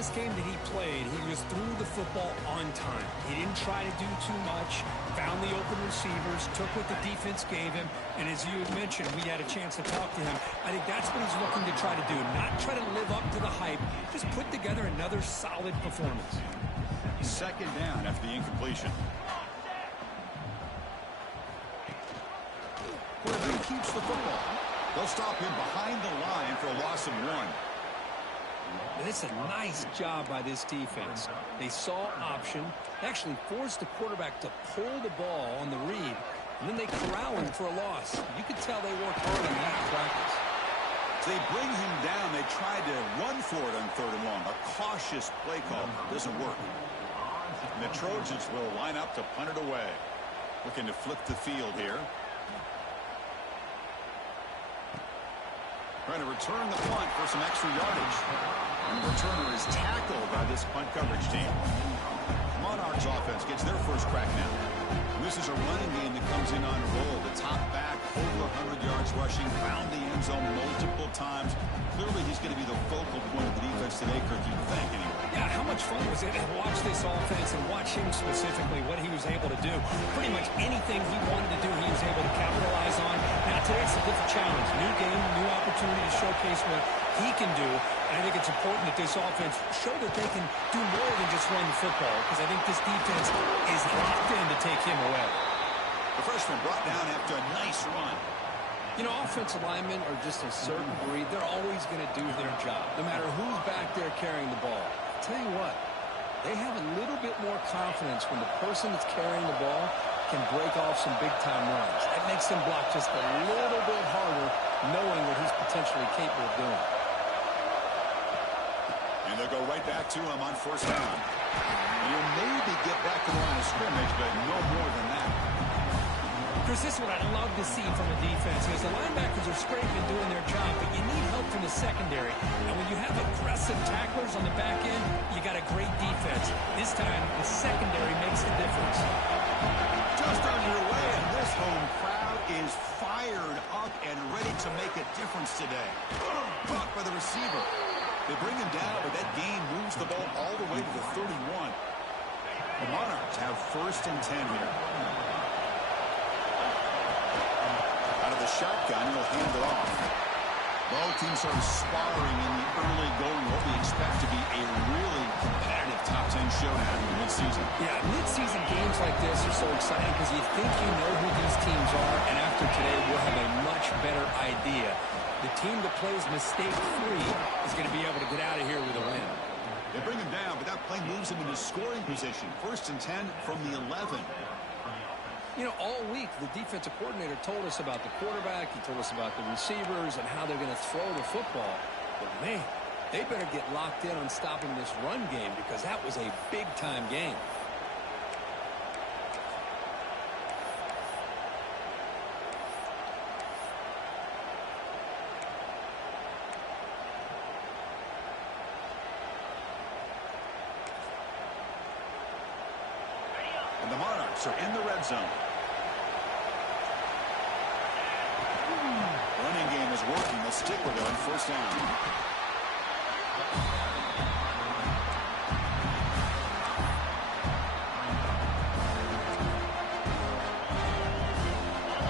last game that he played, he just threw the football on time. He didn't try to do too much, found the open receivers, took what the defense gave him, and as you had mentioned, we had a chance to talk to him. I think that's what he's looking to try to do, not try to live up to the hype, just put together another solid performance. Second down after the incompletion. Quarterback keeps the football. They'll stop him behind the line for a loss of 1. And it's a nice job by this defense. They saw option, actually forced the quarterback to pull the ball on the read, and then they corral him for a loss. You could tell they worked hard on that in practice. They bring him down. They tried to run for it on 3rd and long. A cautious play call. Doesn't work. And the Trojans will line up to punt it away. Looking to flip the field here. Trying to return the punt for some extra yardage. And the returner is tackled by this punt coverage team. Monarchs offense gets their first crack now. And this is a running game that comes in on a roll. The top back, over 100 yards rushing, found the end zone multiple times. Clearly he's going to be the focal point of the defense today, Kirk, you think, anyway. Yeah, how much fun was it to watch this offense and watch him specifically, what he was able to do. Pretty much anything he wanted to do, he was able to capitalize on. Now, today it's a different challenge. New game, new opportunity to showcase what he can do. And I think it's important that this offense show that they can do more than just run the football, because I think this defense is locked in to take him away. The freshman brought down after a nice run. You know, offensive linemen are just a certain breed. They're always going to do their job, no matter who's back there carrying the ball. I'll tell you what, they have a little bit more confidence when the person that's carrying the ball can break off some big-time runs. That makes them block just a little bit harder, knowing what he's potentially capable of doing. And they'll go right back to him on 1st down. You'll maybe get back to the line of scrimmage, but no more than that. Chris, this is what I love to see from a defense, is the linebackers are scraping and doing their job, but you need help from the secondary. And when you have aggressive tacklers on the back end, you got a great defense. This time, the secondary makes the difference. Just on your way, and this home crowd is fired up and ready to make a difference today. Caught by the receiver. They bring him down, but that gain moves the ball all the way to the 31. The Monarchs have 1st and 10 here. Out of the shotgun, he'll hand it off. Both teams are sparring in the early going. What we expect to be a really competitive top 10 showdown in mid-season. Yeah, mid-season games like this are so exciting because you think you know who these teams are, and after today, we'll have a much better idea. The team that plays mistake-free is going to be able to get out of here with a win. They bring him down, but that play moves him into scoring position. 1st and 10 from the 11. You know, all week, the defensive coordinator told us about the quarterback. He told us about the receivers and how they're going to throw the football. But, man, they better get locked in on stopping this run game, because that was a big-time game. And the Monarchs are in the red zone. Running game is working. They'll stick with it on 1st down.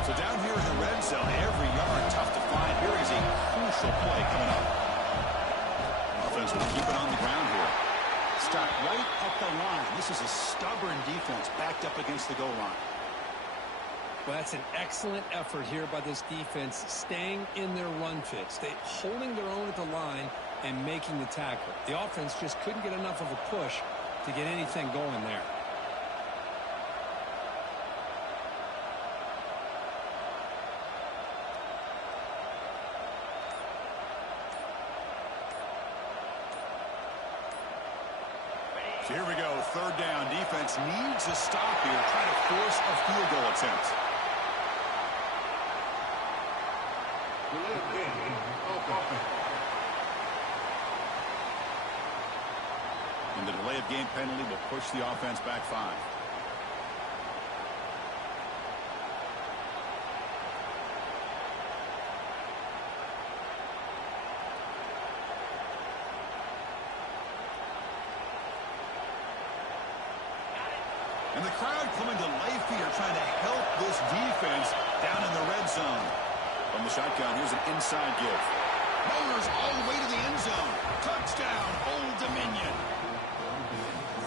So down here in the red zone, every yard tough to find. Here is a crucial play coming up. Offense will keep it on the ground here. Stop right at the line. This is a stubborn defense backed up against the goal line. Well, that's an excellent effort here by this defense, staying in their run fits. They holding their own at the line and making the tackle. The offense just couldn't get enough of a push to get anything going there. So here we go, 3rd down. Defense needs a stop here, trying to force a field goal attempt. And the delay of game penalty will push the offense back 5. And the crowd coming to life here, trying to help this defense down in the red zone. From the shotgun, here's an inside give. Motors all the way to the end zone. Touchdown, Old Dominion.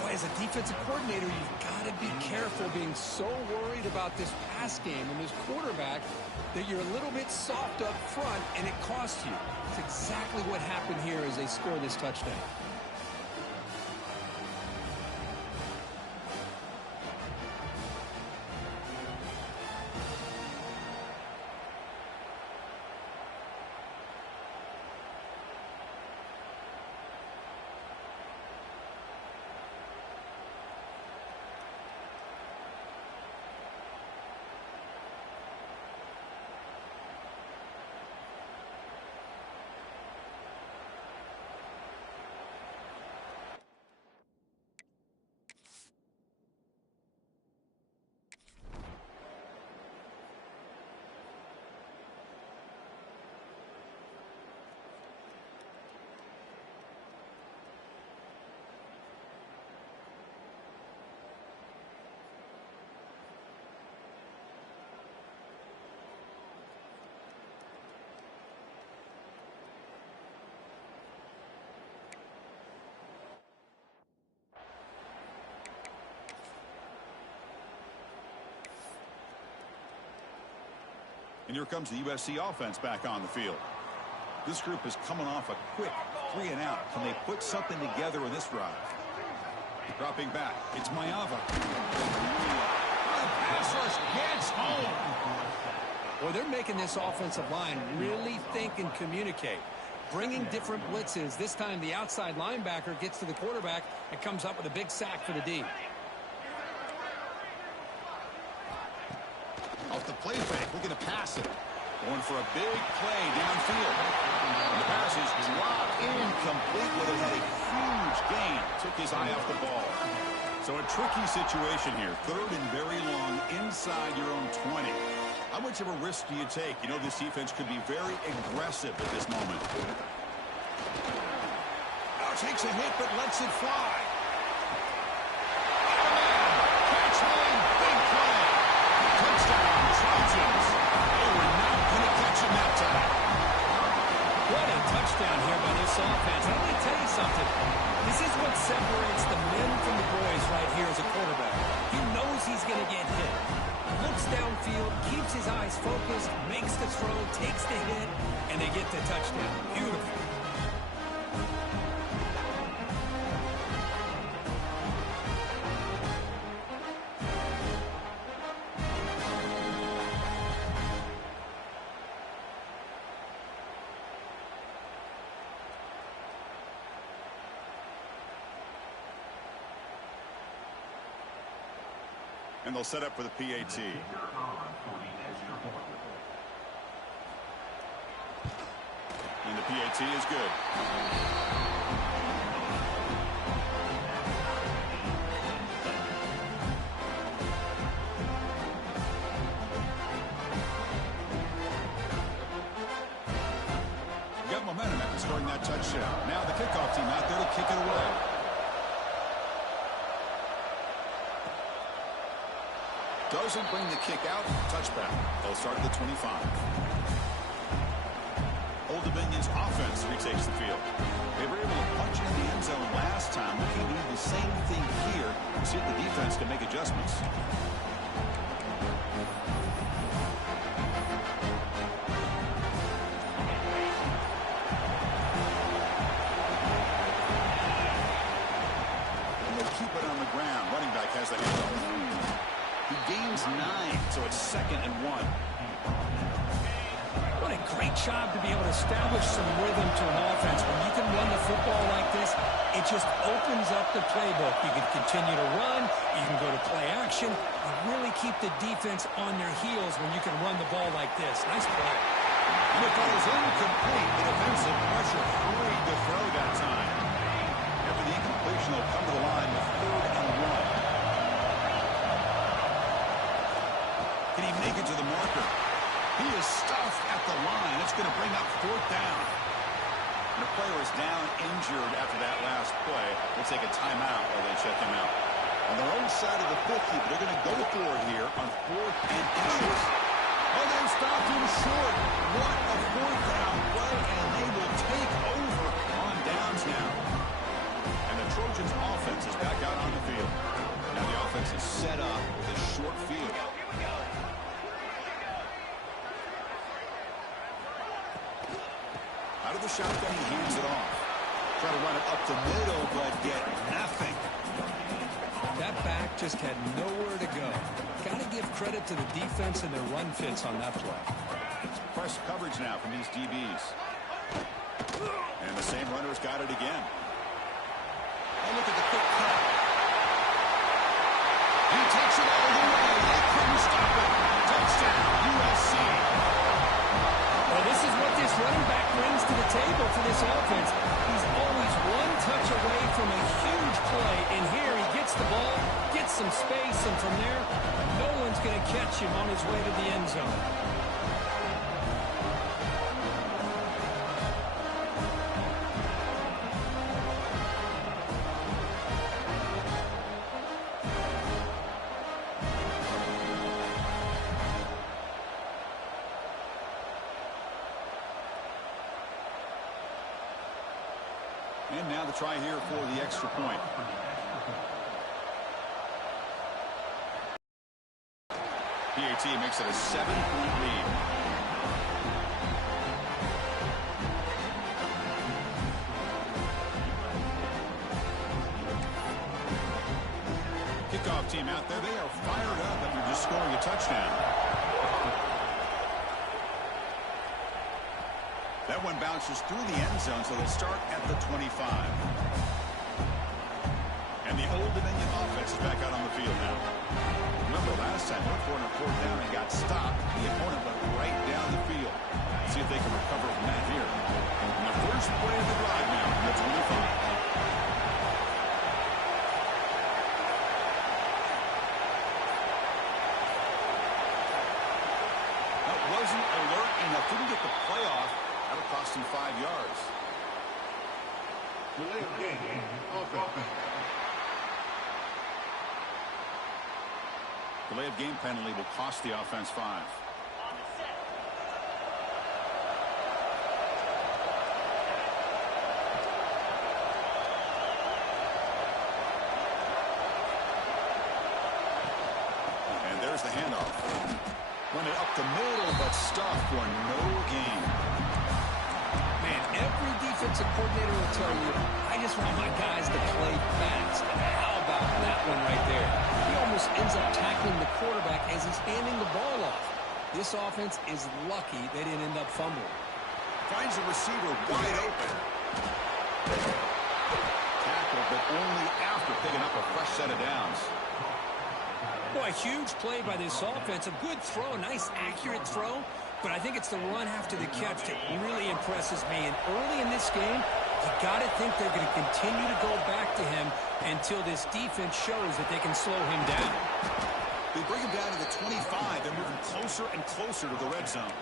Boy, as a defensive coordinator, you've got to be careful being so worried about this pass game and this quarterback that you're a little bit soft up front, and it costs you. It's exactly what happened here as they score this touchdown. And here comes the USC offense back on the field. This group is coming off a quick 3-and-out. Can they put something together in this drive? Dropping back, it's Maeva. The pass rush gets home. Well, they're making this offensive line really think and communicate. Bringing different blitzes. This time the outside linebacker gets to the quarterback and comes up with a big sack for the D. Off the play fake, looking to pass it. Going for a big play downfield. And the pass is dropped incomplete, but it had a huge gain. Took his eye off the ball. So a tricky situation here. Third and very long inside your own 20. How much of a risk do you take? You know this defense could be very aggressive at this moment. Now takes a hit but lets it fly. Catch one, big play. Touchdown, Trojans. They were not going to catch him that time. What a touchdown here by this offense. Let me tell you something. This is what separates the men from the boys right here as a quarterback. He knows he's going to get hit. Looks downfield, keeps his eyes focused, makes the throw, takes the hit, and they get the touchdown. Beautiful. And they'll set up for the PAT. And the PAT is good. Got momentum after scoring that touchdown. Now the kickoff team out there to kick it away. Doesn't bring the kick out. Touchback. They'll start at the 25. Old Dominion's offense retakes the field. They were able to punch in the end zone last time. Looking to do the same thing here. See if the defense can make adjustments. And they'll keep it on the ground. Running back has the handle. He gains 9, so it's 2nd and 1. What a great job to be able to establish some rhythm to an offense. When you can run the football like this, it just opens up the playbook. You can continue to run. You can go to play action. You really keep the defense on their heels when you can run the ball like this. Nice play. And it goes incomplete. The defensive pressure hurried to throw that time. After the incompletion, they'll come to the line with 3rd and 1. Can he make it to the marker? He is stuffed at the line. It's going to bring up 4th down. And the player is down injured after that last play. We'll take a timeout while they check him out. On their own side of the 50, but they're going to go for it here on 4th and inches. Oh, they stopped him short. What a 4th down play, and they will take over on downs now. And the Trojans offense is back out on the field. Now the offense is set up with a short field. Out of the shotgun, he hands it off. Try to run it up the middle, but get nothing. That back just had nowhere to go. Got to give credit to the defense and their run fits on that play. Press coverage now from these DBs. And the same runner's got it again. Oh, look at the quick cut. He takes it all the way. They couldn't stop it. Touchdown, USC. Well, this is what this running back brings to the table for this offense. He's always one touch away from a huge play, and here he gets the ball, gets some space, and from there, no one's going to catch him on his way to the end zone. And now the try here for the extra point. PAT makes it a 7-point lead. Kickoff team out there. They are fired up after just scoring a touchdown. That one bounces through the end zone, so they'll start at the 25. And the Old Dominion offense is back out on the field now. Remember last time, went for it on 4th down and got stopped. The opponent went right down the field. See if they can recover from that here. And the first play of the drive now from the 25. That wasn't alert enough. Didn't get the play off. That'll cost him 5 yards. Delay of game. Offense. Delay of game penalty will cost the offense 5. And there's the handoff. Run it up the middle, but stuffed for no gain. Man, every defensive coordinator will tell you, I just want my guys to play fast. And how about that one right there? He almost ends up tackling the quarterback as he's handing the ball off. This offense is lucky they didn't end up fumbling. Finds the receiver wide open. Tackle, but only after picking up a fresh set of downs. Boy, huge play by this offense. A good throw, a nice accurate throw. But I think it's the run after the catch that really impresses me. And early in this game, you got to think they're going to continue to go back to him until this defense shows that they can slow him down. They bring him down to the 25. They're moving closer and closer to the red zone.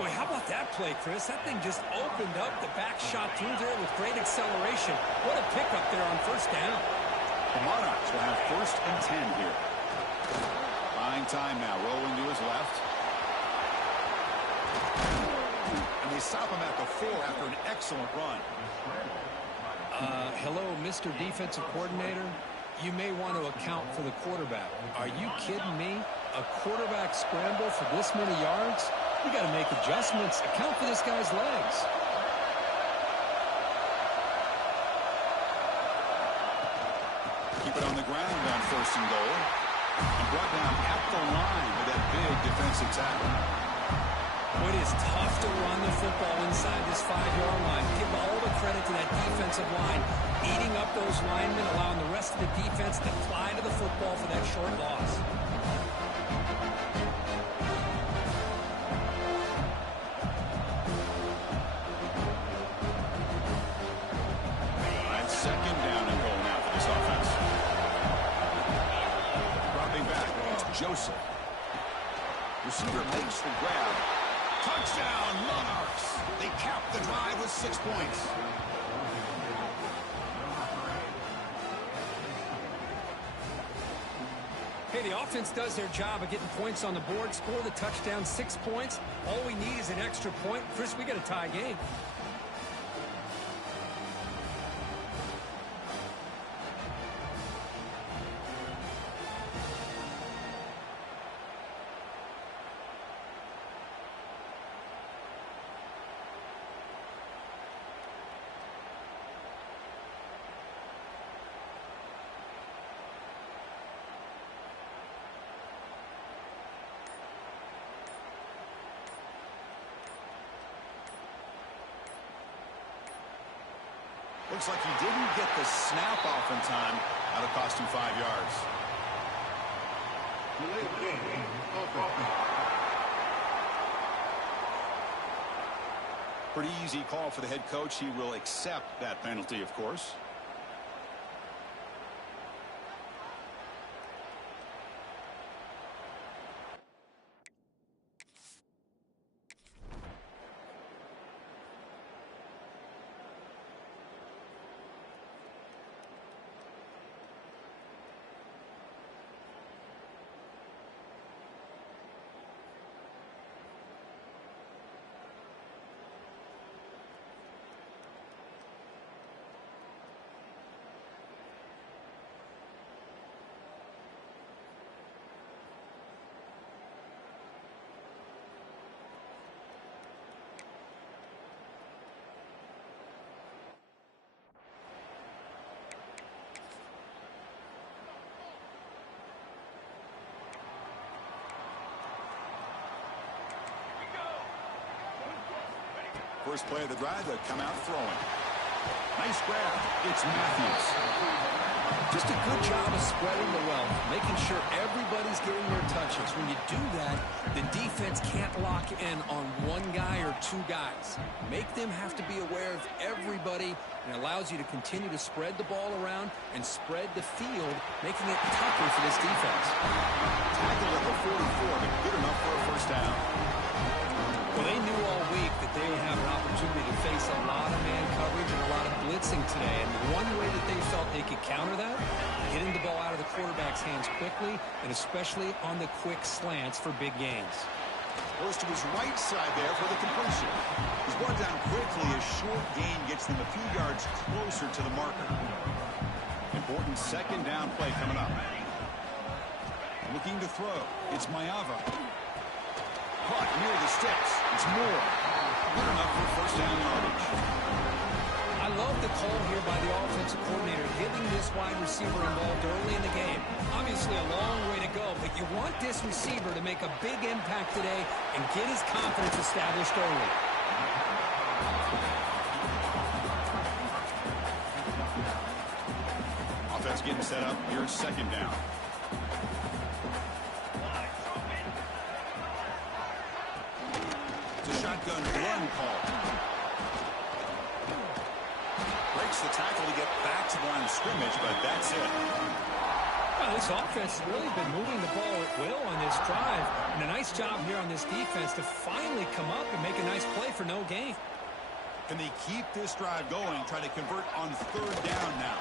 Boy, how about that play, Chris? That thing just opened up. The back shot through there with great acceleration. What a pickup there on 1st down. The Monarchs will have 1st and 10 here. Buying time now, rolling to his left. And they stop him at the 4 after an excellent run. Hello, Mr. Defensive Coordinator. You may want to account for the quarterback. Are you kidding me? A quarterback scramble for this many yards? You got to make adjustments. Account for this guy's legs. Keep it on the ground on 1st and goal. And brought down at the line with that big defensive tackle. It is tough to run the football inside this 5-yard line. Give all the credit to that defensive line. Eating up those linemen, allowing the rest of the defense to fly to the football for that short loss. And 2nd down and goal now for this offense. Dropping back, it's Joseph. Receiver makes the grab. Touchdown, Monarchs. They cap the drive with 6 points. Hey, the offense does their job of getting points on the board, score the touchdown, 6 points. All we need is an extra point. Chris, we got a tie game. Looks like he didn't get the snap off in time. That'll cost him 5 yards. Delay of game. Offense. Pretty easy call for the head coach. He will accept that penalty, of course. First play of the drive, they come out throwing. Nice grab. It's Matthews. Just a good job of spreading the wealth, making sure everybody's getting their touches. When you do that, the defense can't lock in on one guy or two guys. Make them have to be aware of everybody, and it allows you to continue to spread the ball around and spread the field, making it tougher for this defense. Tackled at the 44, but good enough for a first down. Well, they knew all week that they would have an opportunity to face a lot of man coverage and a lot of blitzing today. And one way that they felt they could counter that, getting the ball out of the quarterback's hands quickly, and especially on the quick slants for big gains. Goes to his right side there for the completion. He's brought down quickly. A short gain gets them a few yards closer to the marker. Important second down play coming up. Looking to throw. It's Mayava. Caught near the sticks. It's Moore. Good enough for first down yardage. I love the call here by the offensive coordinator, getting this wide receiver involved early in the game. Obviously a long way to go, but you want this receiver to make a big impact today and get his confidence established early. Offense getting set up. Here's second down. Shotgun run call. Breaks the tackle to get back to the line of scrimmage, but that's it. Well, this offense has really been moving the ball at will on this drive. And a nice job here on this defense to finally come up and make a nice play for no gain. Can they keep this drive going, try to convert on third down now?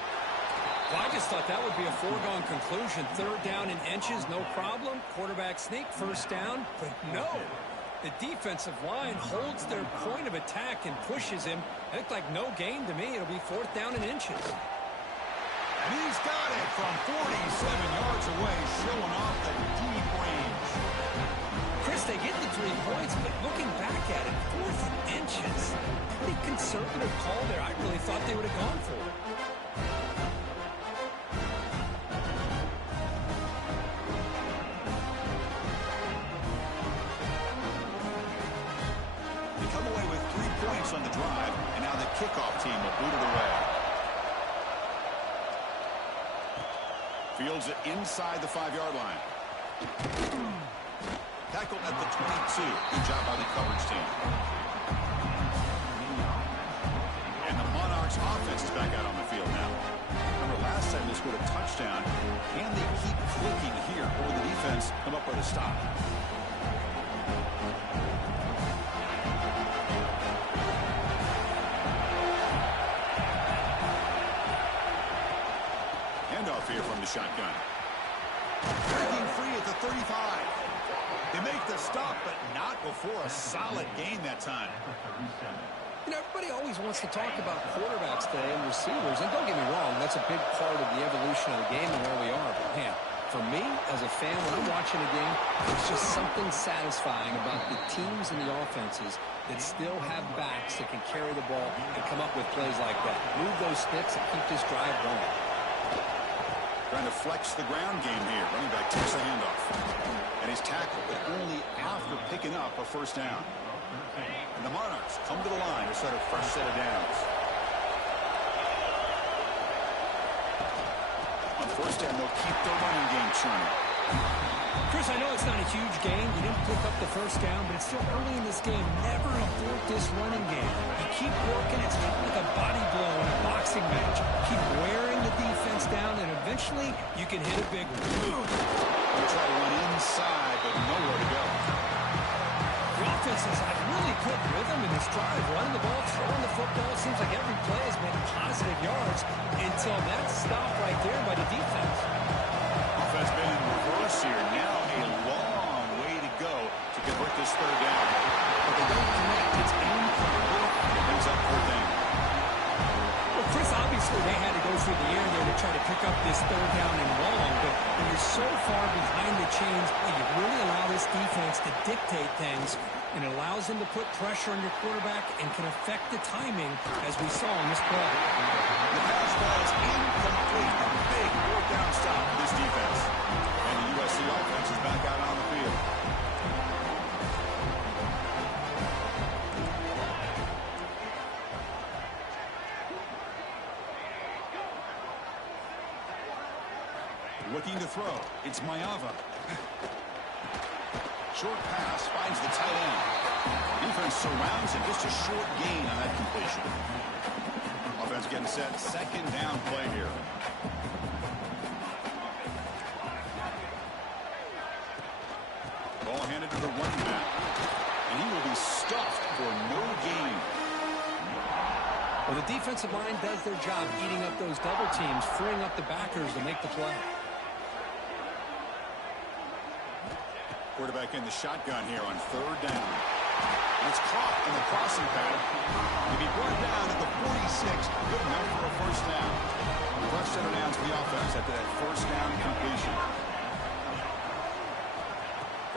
Well, I just thought that would be a foregone conclusion. Third down in inches, no problem. Quarterback sneak, first down, but no. The defensive line holds their point of attack and pushes him. It looked like no gain to me. It'll be fourth down in inches. And he's got it from 47 yards away, showing off the deep range. Chris, they get the 3 points, but looking back at it, fourth and inches. Pretty conservative call there. I really thought they would have gone for it. On the drive, and now the kickoff team will boot it away. Fields it inside the 5-yard line. Tackled at the 22. Good job by the coverage team. And the Monarchs offense is back out on the field now. Remember last time they scored a touchdown. Can they keep clicking here, or the defense come up with a stop? Here from the shotgun. Breaking free at the 35. They make the stop, but not before a solid gain that time. You know, everybody always wants to talk about quarterbacks today and receivers, and don't get me wrong, that's a big part of the evolution of the game and where we are. But, man, for me, as a fan, when I'm watching a game, there's just something satisfying about the teams and the offenses that still have backs that can carry the ball and come up with plays like that. Move those sticks and keep this drive going. Trying to flex the ground game here. Running back takes the handoff. And he's tackled, but only after picking up a first down. And the Monarchs come to the line to set a fresh set of downs. On first down, they'll keep their running game churning. Chris, I know it's not a huge game. You didn't pick up the first down, but it's still early in this game. Never abort this running game. You keep working. It's kind of like a body blow in a boxing match. Keep wearing the defense down, and eventually you can hit a big one. They try to run inside, but nowhere to go. The offense has had really good rhythm in this drive. Running the ball, throwing the football. Seems like every play has been positive yards until that stop right there by the defense. Offense been in reverse here. Now a long way to go to convert this third down. But they don't connect. It's incomplete. It brings up fourth down. Well, Chris, obviously they had to go through the air there to try to pick up this third down and long, but when you're so far behind the chains, you really allow this defense to dictate things, and it allows them to put pressure on your quarterback and can affect the timing, as we saw in this play. The pass ball is incomplete. A big fourth down stop for this defense. And the USC offense is back out on the field. Looking to throw. It's Mayava. Short pass finds the tight end. Defense surrounds him. Just a short gain on that completion. Offense getting set. Second down play here. Ball handed to the running back. And he will be stuffed for no gain. Well, the defensive line does their job eating up those double teams, freeing up the backers to make the play. Quarterback in the shotgun here on third down. And it's caught in the crossing pattern. To be brought down at the 46, good enough for a first down. Fresh set of downs for the offense after that first down completion.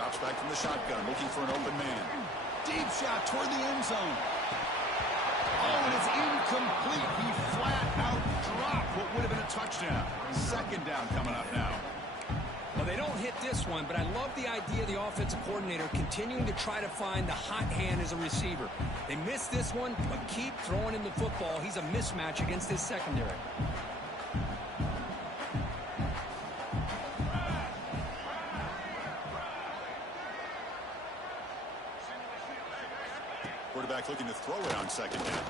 Drops back from the shotgun, looking for an open man. Deep shot toward the end zone. Oh, and it's incomplete. He flat out dropped what would have been a touchdown. Second down coming up now. Well, they don't hit this one, but I love the idea of the offensive coordinator continuing to try to find the hot hand as a receiver. They missed this one, but keep throwing him the football. He's a mismatch against his secondary. Quarterback looking to throw it on second down.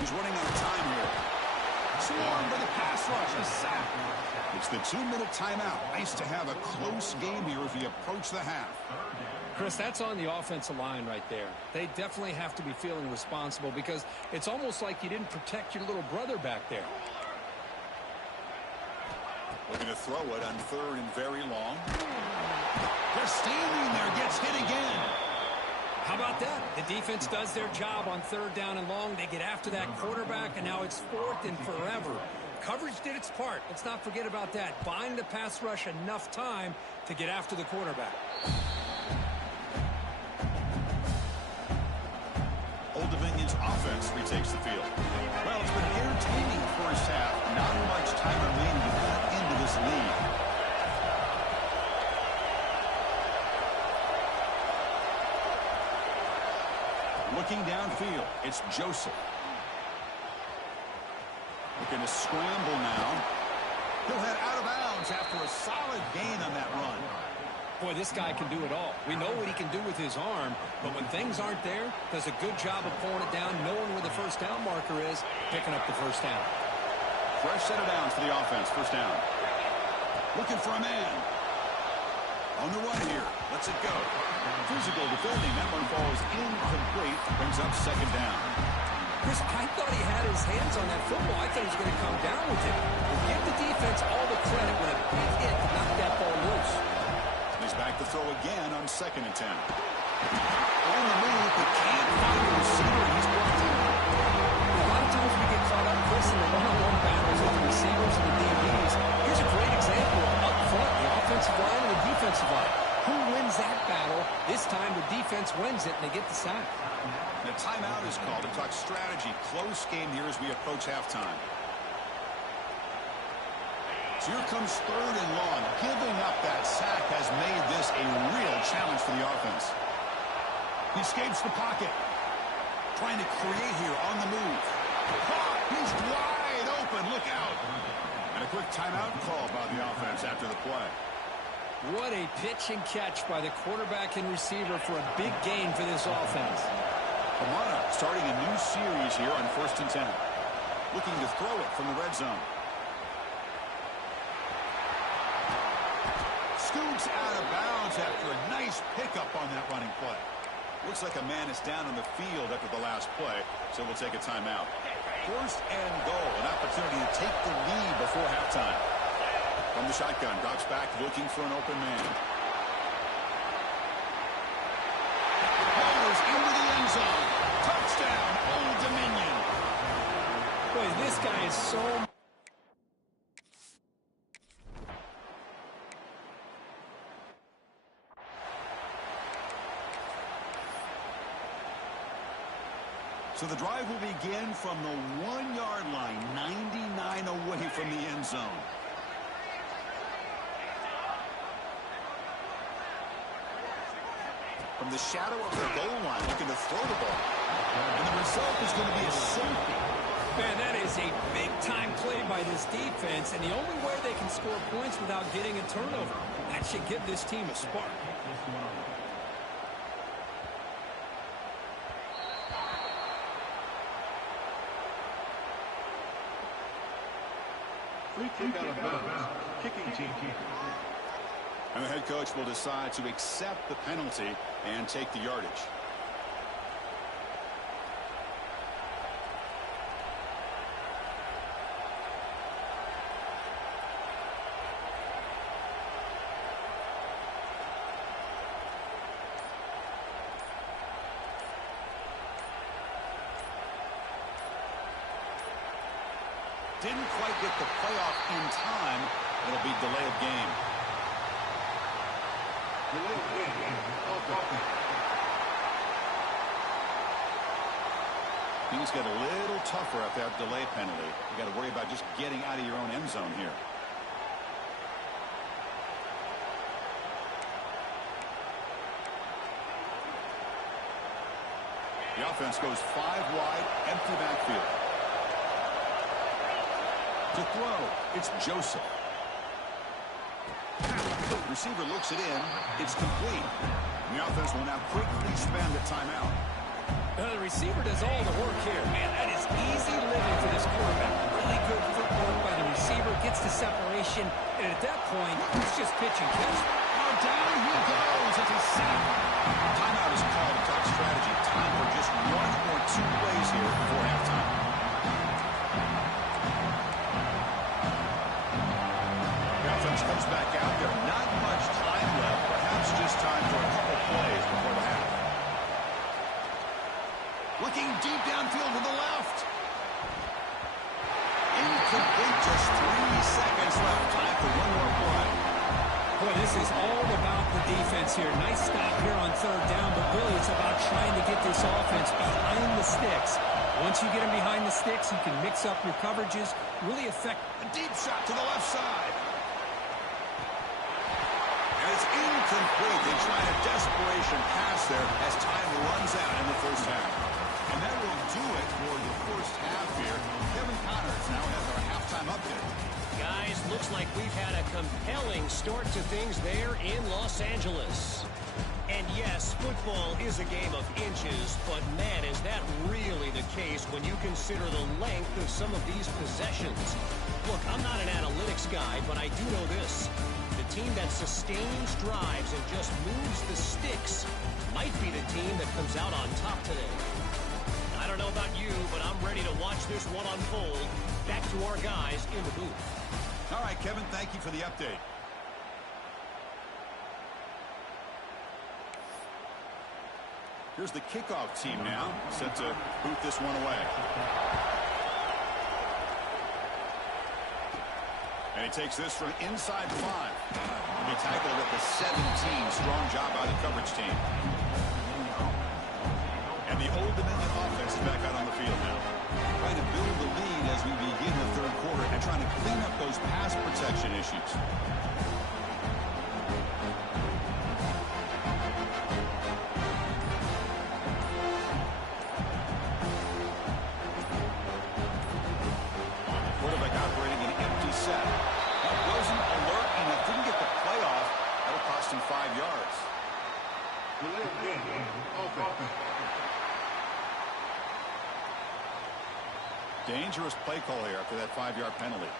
He's running out of time here. Swarmed by the pass rush. A sack. It's the 2-minute timeout. Nice to have a close game here as we approach the half. Chris, that's on the offensive line right there. They definitely have to be feeling responsible because it's almost like you didn't protect your little brother back there. Looking to throw it on third and very long. They're standing there. Gets hit again. How about that? The defense does their job on third down and long. They get after that quarterback, and now it's fourth and forever. Coverage did its part. Let's not forget about that. Buying the pass rush enough time to get after the quarterback. Old Dominion's offense retakes the field. Well, it's been an entertaining first half. Not much time remaining to cut into this lead. Looking downfield, it's Joseph. Looking to scramble now. He'll head out of bounds after a solid gain on that run. Boy, this guy can do it all. We know what he can do with his arm, but when things aren't there, does a good job of pulling it down, knowing where the first down marker is, picking up the first down. Fresh set of downs for the offense, first down. Looking for a man. On the run here, lets it go. Physical defending, that one falls incomplete, brings up second down. Chris, I thought he had his hands on that football. I thought he was going to come down with it. Give the defense defense all the credit with a big hit to knock that ball loose. He's back to throw again on 2nd and 10. On the move, but can't find a receiver. He's blocked him. A lot of times we get caught up, Chris, in the one-on-one battles with the receivers and the DBs. Here's a great example of up front, the offensive line and the defensive line. Who wins that battle? This time the defense wins it, and they get the sack. The timeout is called to talk strategy. Close game here as we approach halftime. So here comes 3rd and long. Giving up that sack has made this a real challenge for the offense. He escapes the pocket. Trying to create here on the move. He's wide open. Look out. And a quick timeout call by the offense after the play. What a pitch and catch by the quarterback and receiver for a big gain for this offense. The Monarchs starting a new series here on 1st and 10. Looking to throw it from the red zone. Scoots out of bounds after a nice pickup on that running play. Looks like a man is down on the field after the last play, so we'll take a timeout. 1st and goal, an opportunity to take the lead before halftime. From the shotgun, drops back looking for an open man. Bowlers into the end zone. Touchdown, Old Dominion. Boy, this guy is so... So the drive will begin from the 1-yard line, 99 away from the end zone. From the shadow of the goal line, looking to throw the ball. And the result is going to be a safety. Man, that is a big-time play by this defense, and the only way they can score points without getting a turnover. That should give this team a spark. Free kick out of bounds. Kicking team. And the head coach will decide to accept the penalty and take the yardage. Didn't quite get the playoff in time. It'll be delay of game. Things get a little tougher after that delay penalty. You got to worry about just getting out of your own end zone here. The offense goes 5 wide, empty backfield. To throw, it's Joseph. Receiver looks it in. It's complete. The offense will now quickly spend the timeout. The receiver does all the work here. Man, that is easy living for this quarterback. Really good footwork by the receiver. Gets the separation. And at that point, it's just pitch and catch. Now down he goes. It's a sack. Timeout is called to talk strategy. Time for just 1 or 2 plays here before halftime. The offense comes back out there. Not much time left. Perhaps just time for a couple plays before the half. Looking deep downfield to the left. Incomplete. Just 3 seconds left. Time for 1 more play. Boy, this is all about the defense here. Nice stop here on 3rd down, but really it's about trying to get this offense behind the sticks. Once you get them behind the sticks, you can mix up your coverages, really affect. A deep shot to the left side. And it's incomplete. They try a desperation pass there as time runs out in the first half. And that will do it for the first half here. Kevin Connors now has our halftime update. Guys, looks like we've had a compelling start to things there in Los Angeles. And yes, football is a game of inches, but man, is that really the case when you consider the length of some of these possessions. Look, I'm not an analytics guy, but I do know this. The team that sustains drives and just moves the sticks might be the team that comes out on top today. I don't don't know about you, but I'm ready to watch this one unfold. Back to our guys in the booth. All right, Kevin, thank you for the update. Here's the kickoff team now, set to boot this one away. And he takes this from inside 5. He tackled at the 17. Strong job by the coverage team. And the Old Dominion offense is back out on the field now. Trying to build the lead as we begin the third quarter and trying to clean up those pass protection issues. Quarterback operating an empty set. That wasn't alert enough. Didn't get the play off. That'll cost him 5 yards. Dangerous play call here after that 5-yard penalty.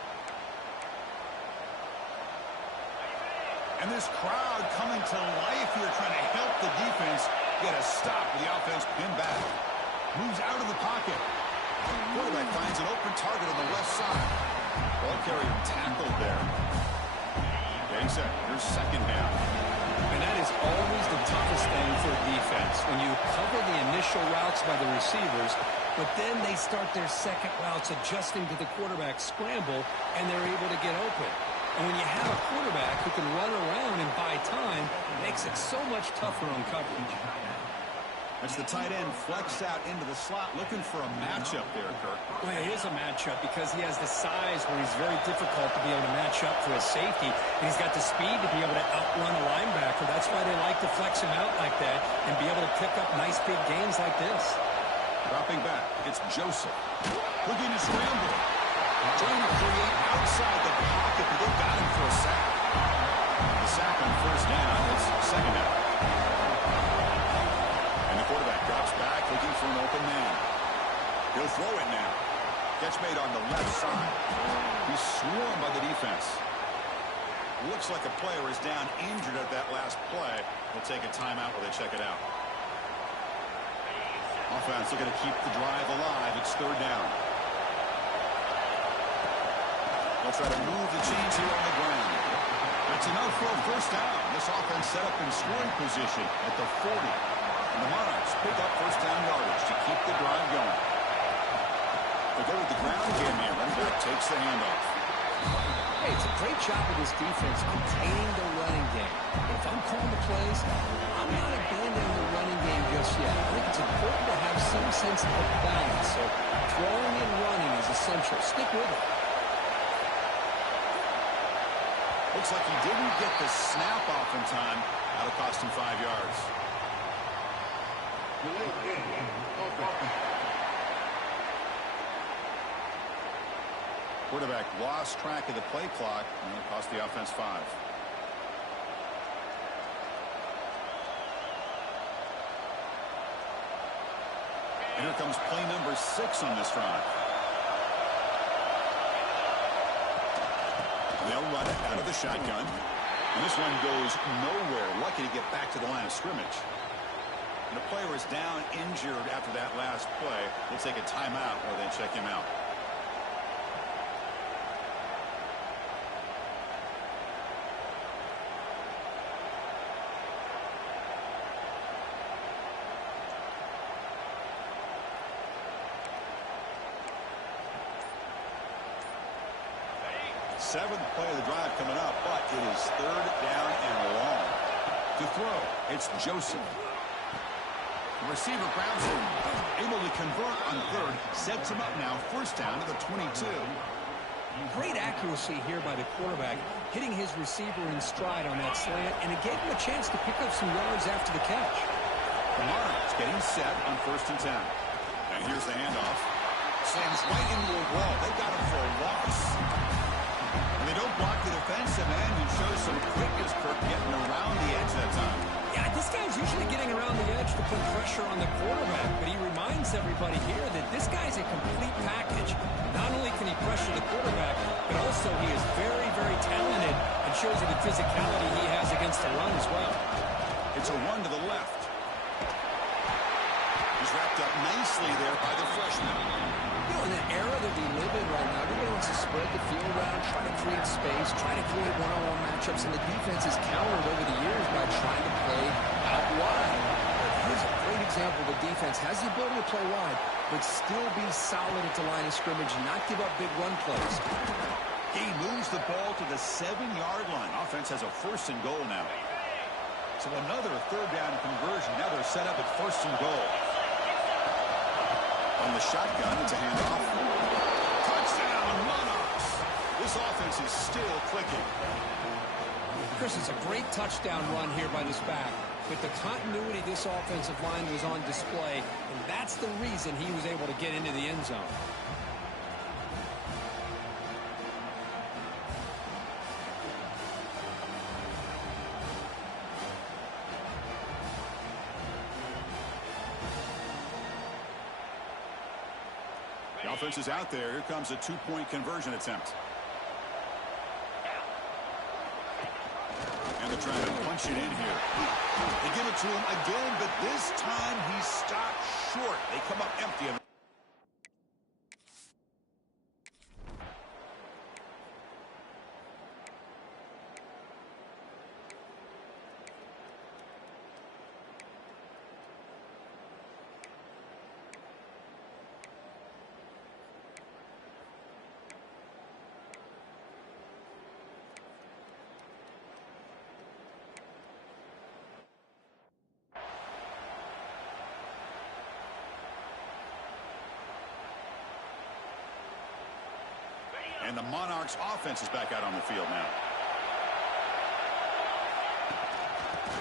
And this crowd coming to life here trying to help the defense get a stop with the offense pinned back. Moves out of the pocket. Quarterback finds an open target on the left side. Ball carrier tackled there. Getting set. Here's second down. And that is always the toughest thing for a defense. When you cover the initial routes by the receivers, but then they start their second routes adjusting to the quarterback scramble, and they're able to get open. And when you have a quarterback who can run around and buy time, it makes it so much tougher on coverage. As the tight end flexed out into the slot, looking for a matchup there, Kirk. Well, it is a matchup because he has the size where he's very difficult to be able to match up for his safety. And he's got the speed to be able to outrun a linebacker. That's why they like to flex him out like that and be able to pick up nice big gains like this. Dropping back, it's Joseph. Looking to scramble. Trying to create outside the pocket, but they got him for a sack. The sack on first down. It's second down. And the quarterback drops back, looking for an open man. He'll throw it now. Catch made on the left side. He's swarmed by the defense. Looks like a player is down injured at that last play. They'll take a timeout while they check it out. Offense looking to keep the drive alive. It's third down. They'll try to move the chains here on the ground. That's enough for a first down. This offense set up in scoring position at the 40. And the Monarchs pick up first down yardage to keep the drive going. They go with the ground game here. Running back takes the handoff. Hey, it's a great job of this defense containing the running game. But if I'm calling the plays, I'm not abandoning the running game just yet. I think it's important to have some sense of balance. So throwing and running is essential. Stick with it. Looks like he didn't get the snap off in time. That'll cost him 5 yards. Quarterback lost track of the play clock, and it'll cost the offense 5. And here comes play number 6 on this drive. They'll run it out of the shotgun. And this one goes nowhere. Lucky to get back to the line of scrimmage. And the player is down injured after that last play. We'll take a timeout or they check him out. Seventh play of the drive coming up, but it is third down and long. To throw, it's Joseph. The receiver grabs him, able to convert on third, sets him up now, first down to the 22. Great accuracy here by the quarterback, hitting his receiver in stride on that slant, and it gave him a chance to pick up some yards after the catch. The Monarchs getting set on 1st and 10. And here's the handoff. Slams right into a wall. They got him for a loss. They don't block the defensive end and show some quickness, Kirk, getting around the edge that time. Yeah, this guy's usually getting around the edge to put pressure on the quarterback, but he reminds everybody here that this guy's a complete package. Not only can he pressure the quarterback, but also he is very, very talented and shows you the physicality he has against the run as well. It's a run to the left. He's wrapped up nicely there by the freshman. You know, in the era that we live in right now, everybody wants to spread the field around, try to create space, try to create one-on-one matchups, and the defense is countered over the years by trying to play out wide. But here's a great example of a defense has the ability to play wide, but still be solid at the line of scrimmage and not give up big run plays. He moves the ball to the 7-yard line. Offense has a 1st and goal now. So another 3rd down conversion. Now they're set up at 1st and goal. On the shotgun, it's a handoff. Touchdown, Monarchs! This offense is still clicking. Chris, it's a great touchdown run here by this back. But the continuity of this offensive line was on display, and that's the reason he was able to get into the end zone. The offense is out there. Here comes a 2-point conversion attempt. And they're trying to punch it in here. They give it to him again, but this time he stopped short. They come up empty. And the Monarchs offense is back out on the field now.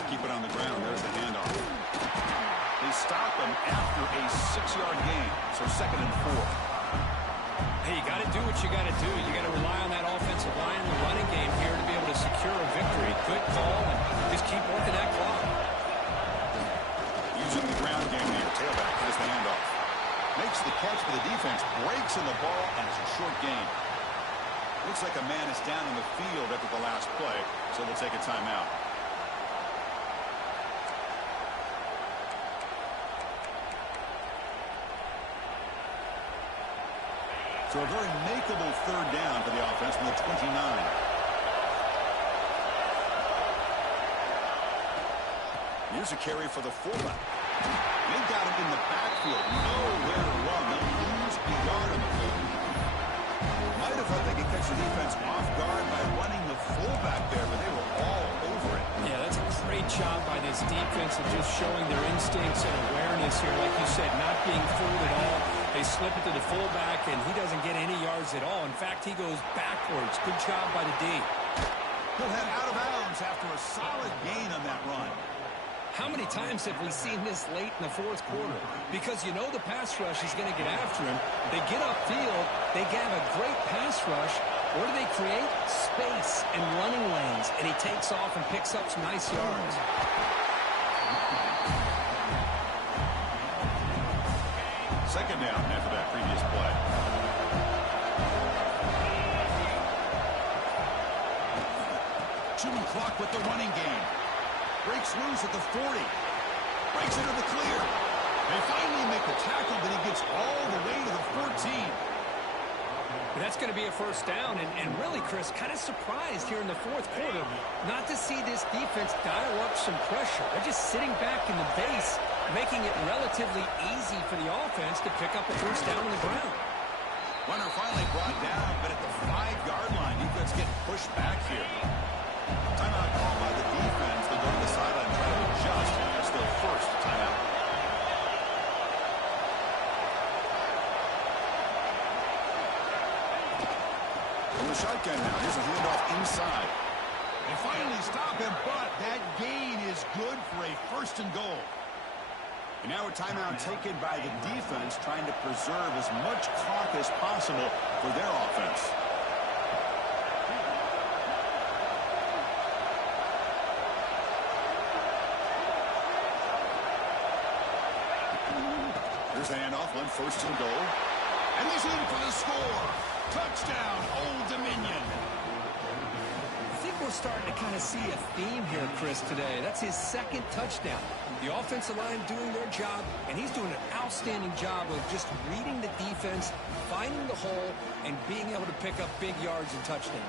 Keep it on the ground. There's the handoff. They stop him after a 6-yard gain. So 2nd and 4. Hey, you got to do what you got to do. You got to rely on that offensive line and the running game here to be able to secure a victory. Good call, and just keep working that clock. Using the ground game here. Tailback. Here's the handoff. Makes the catch for the defense. Breaks in the ball, and it's a short gain. Looks like a man is down in the field after the last play, so they'll take a timeout. So a very makeable 3rd down for the offense from the 29. Here's a carry for the fullback. They got him in the backfield. Nowhere to run. They'll lose a yard on the field. Might have thought they could catch the defense off guard by running the fullback there, but they were all over it. Yeah, that's a great job by this defense of just showing their instincts and awareness here. Like you said, not being fooled at all. They slip it to the fullback, and he doesn't get any yards at all. In fact, he goes backwards. Good job by the D. He'll head out of bounds after a solid gain on that run. How many times have we seen this late in the 4th quarter? Because you know the pass rush is going to get after him. They get upfield. They have a great pass rush. What do they create? Space and running lanes. And he takes off and picks up some nice yards. Second down after that previous play. Chewing clock with the running game. Breaks loose at the 40. Breaks into the clear. They finally make the tackle, but he gets all the way to the 14. That's going to be a 1st down, and really, Chris, kind of surprised here in the 4th quarter not to see this defense dial up some pressure. They're just sitting back in the base, making it relatively easy for the offense to pick up a 1st down on the ground. Runner finally brought down, but at the 5-yard line, defense getting pushed back here. Timeout called by the defense. They'll go to the sideline and try to adjust. That's their 1st timeout. From the shotgun now. Here's a handoff inside. They finally stop him, but that gain is good for a 1st and goal. And now a timeout taken by the defense, trying to preserve as much clock as possible for their offense. Here's the handoff, 1st and goal. And he's in for the score. Touchdown, Old Dominion. The thing think we're starting to kind of see a theme here, Chris, today. That's his second touchdown. The offensive line doing their job, and he's doing an outstanding job of just reading the defense, finding the hole, and being able to pick up big yards and touchdowns.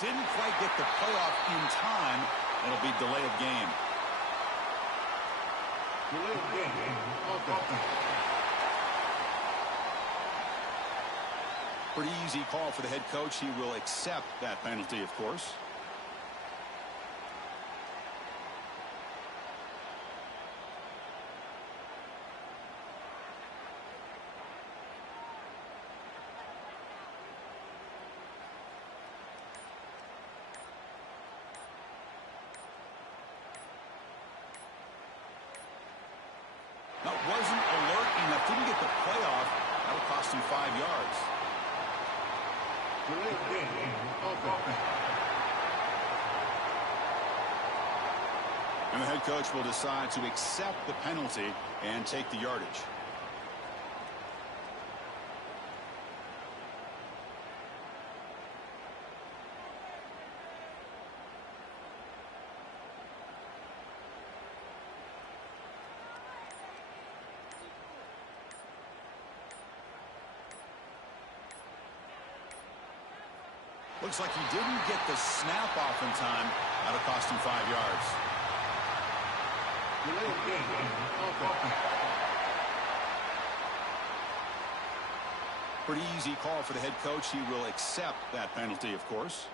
Didn't quite get the playoff in time. It'll be delay of game. Delay of game. Okay. Pretty easy call for the head coach. He will accept that penalty, of course. That wasn't alert enough. Didn't get the playoff. That'll cost him 5 yards. Delay of game. Okay. And the head coach will decide to accept the penalty and take the yardage. Looks like he didn't get the snap off in time. That'll cost him 5 yards. Delay of game. Okay. Pretty easy call for the head coach. He will accept that penalty, of course.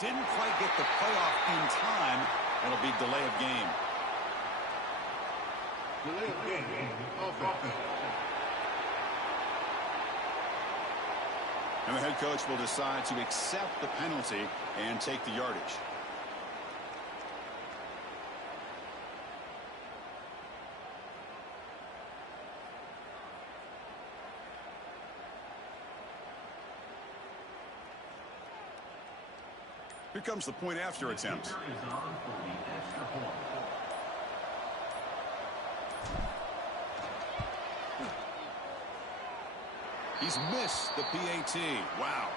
Didn't quite get the playoff in time. It'll be delay of game. Delay of game. Okay. And the head coach will decide to accept the penalty and take the yardage. Here comes the point after attempt. He's missed the PAT. Wow.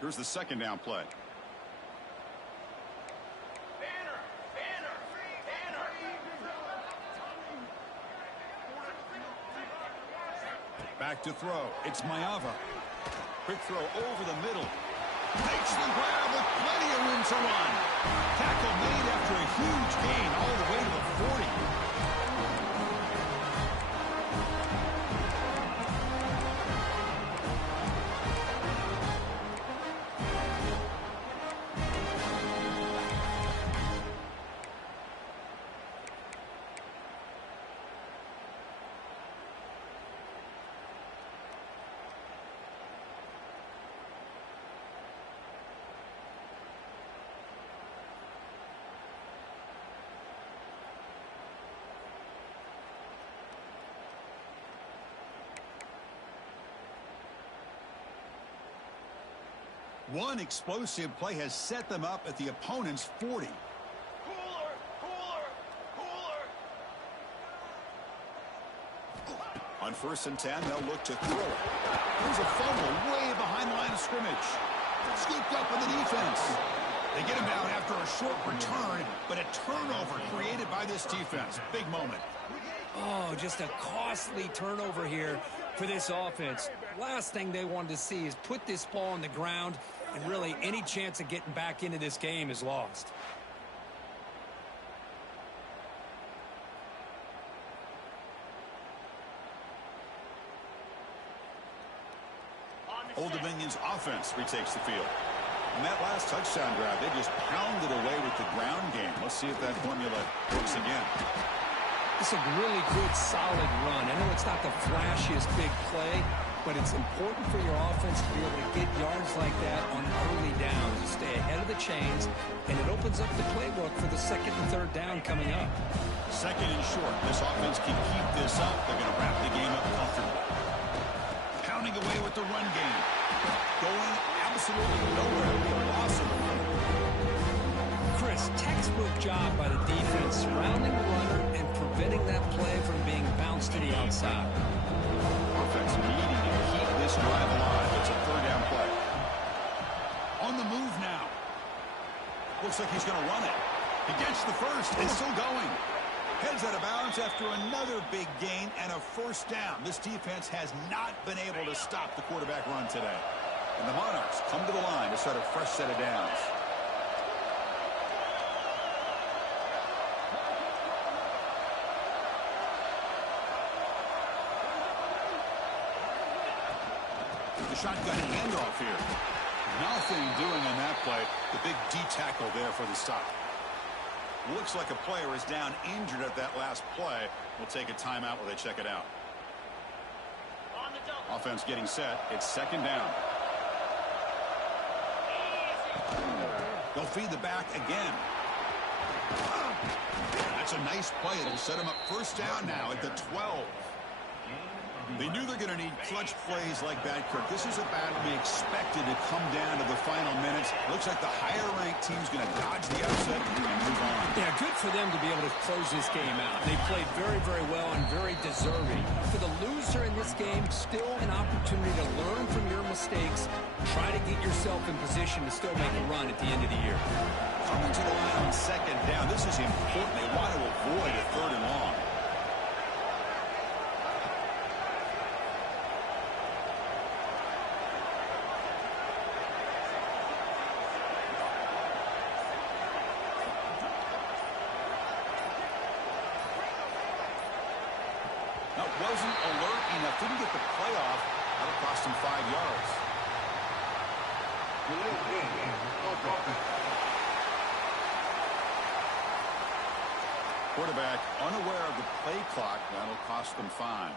Here's the second down play. Back to throw. It's Maeva. Quick throw over the middle. Makes the grab with plenty of room to run. Tackle made after a huge gain all the way to the 40. One explosive play has set them up at the opponent's 40. On 1st and 10, they'll look to throw it. There's a fumble way behind the line of scrimmage. Scooped up in the defense. They get him down after a short return, but a turnover created by this defense. Big moment. Oh, just a costly turnover here for this offense. Last thing they wanted to see is put this ball on the ground, and really any chance of getting back into this game is lost. Old Dominion's offense retakes the field. In that last touchdown drive, they just pounded away with the ground game. Let's see if that formula works again. It's a really good, solid run. I know it's not the flashiest big play, but it's important for your offense to be able to get yards like that on early downs. You stay ahead of the chains, and it opens up the playbook for the 2nd and 3rd down coming up. 2nd and short. This offense can keep this up. They're going to wrap the game up comfortably. Pounding away with the run game. Going absolutely nowhere. Awesome. Chris, textbook job by the defense, surrounding the runner and preventing that play from being bounced to the outside. Offense needing to keep this drive alive. It's a 3rd down play. On the move now. Looks like he's going to run it. He gets the first. It's still going. Heads out of bounds after another big gain and a 1st down. This defense has not been able to stop the quarterback run today. And the Monarchs come to the line to start a fresh set of downs. The shotgun handoff here. Nothing doing on that play. The big D tackle there for the stop. Looks like a player is down injured at that last play. We'll take a timeout while they check it out. Offense getting set. It's 2nd down. They'll feed the back again. That's a nice play. It'll set them up 1st down now at the 12. They knew they're going to need clutch plays like that, Kirk. This is a battle we expected to come down to the final minutes. Looks like the higher-ranked team's going to dodge the upset and move on. Yeah, good for them to be able to close this game out. They played very, very well and very deserving. For the loser in this game, still an opportunity to learn from your mistakes. Try to get yourself in position to still make a run at the end of the year. Coming to the line on 2nd down. This is important. They want to avoid a 3rd and long. Wasn't alert enough, didn't get the play off. That'll cost him 5 yards. Quarterback unaware of the play clock. That'll cost them 5.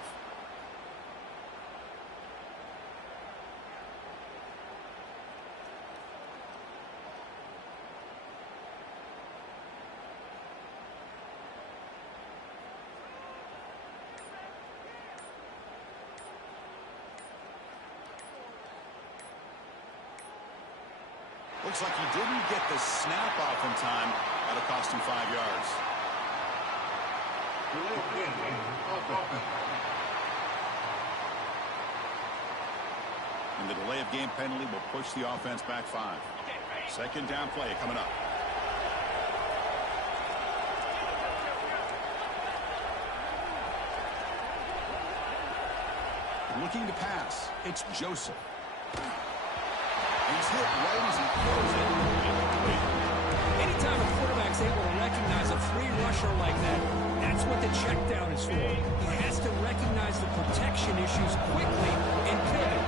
Looks like he didn't get the snap off in time. That'll cost him 5 yards. And the delay of game penalty will push the offense back 5. 2nd down play coming up. Looking to pass. It's Joseph. He's hit right as he throws it. Anytime a quarterback's able to recognize a free rusher like that, that's what the check down is for. He has to recognize the protection issues quickly and pivot.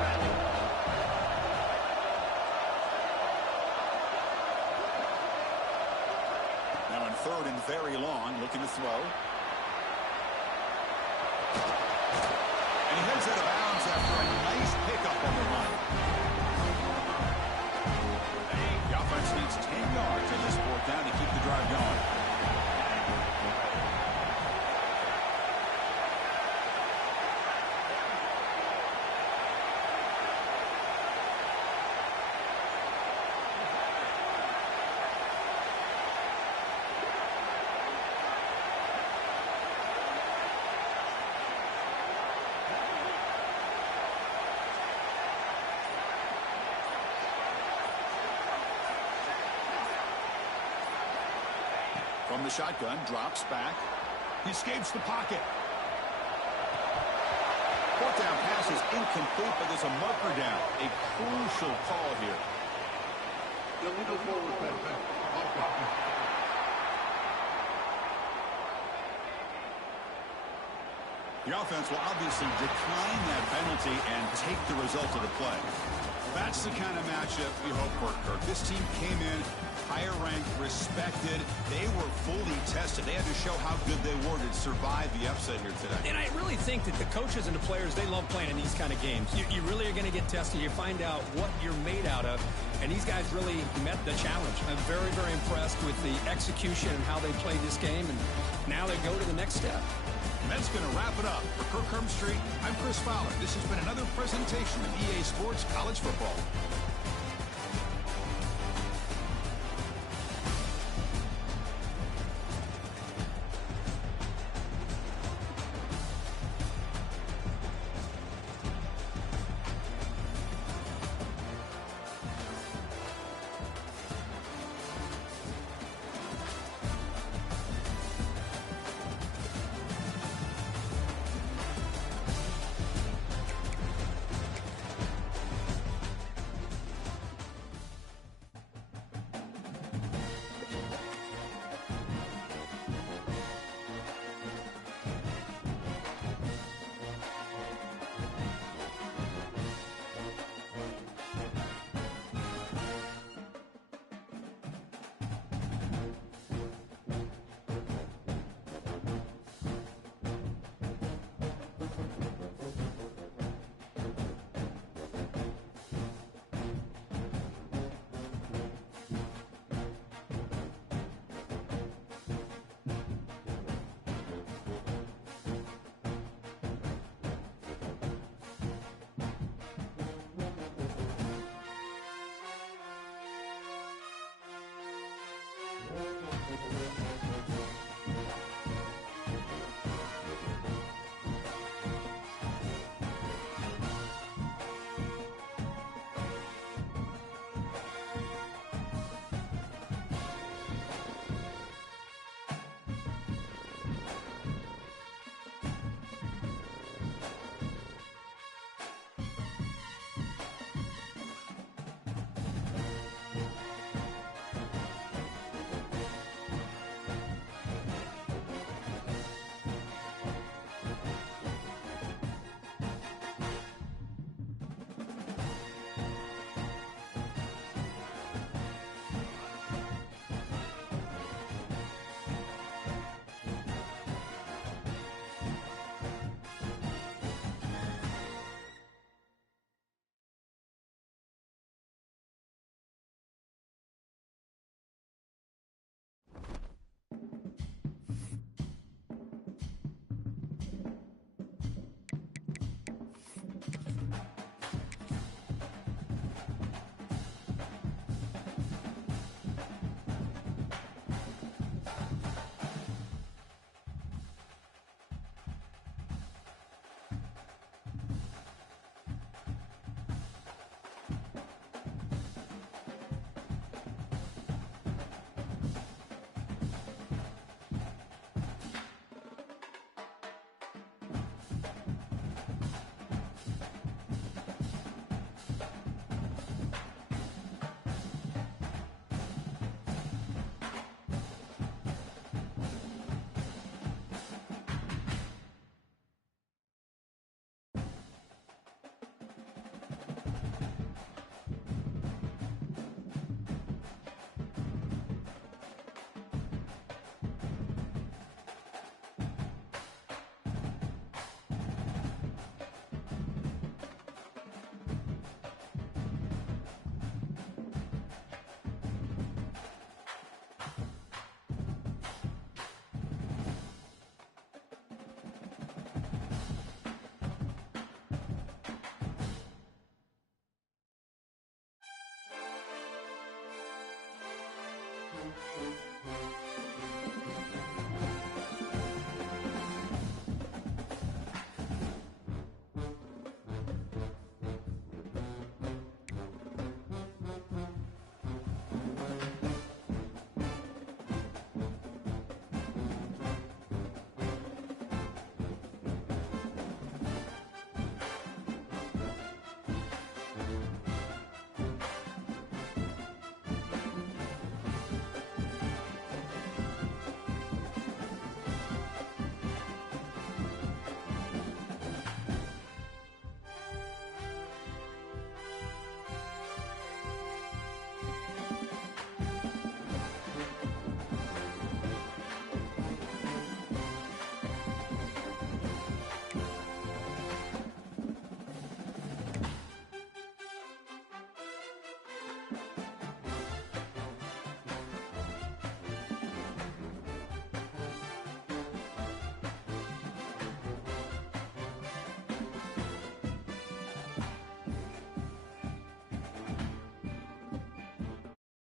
Now in 3rd and very long, looking to throw. And he heads out of bounds after a nice pickup on the run. Needs 10 yards on this 4th down to keep the drive going. From the shotgun, drops back. He escapes the pocket. Fourth down pass is incomplete, but there's a marker down. A crucial call here. Illegal forward pass. Offense. The offense will obviously decline that penalty and take the result of the play. That's the kind of matchup we hope for, Kirk. This team came in higher ranked, respected. They were fully tested. They had to show how good they were to survive the upset here today. And I really think that the coaches and the players, they love playing in these kind of games. You really are going to get tested. You find out what you're made out of. And these guys really met the challenge. I'm very, very impressed with the execution and how they played this game. And now they go to the next step. And that's going to wrap it up. For Kirk Herbstreit, I'm Chris Fowler. This has been another presentation of EA Sports College Football.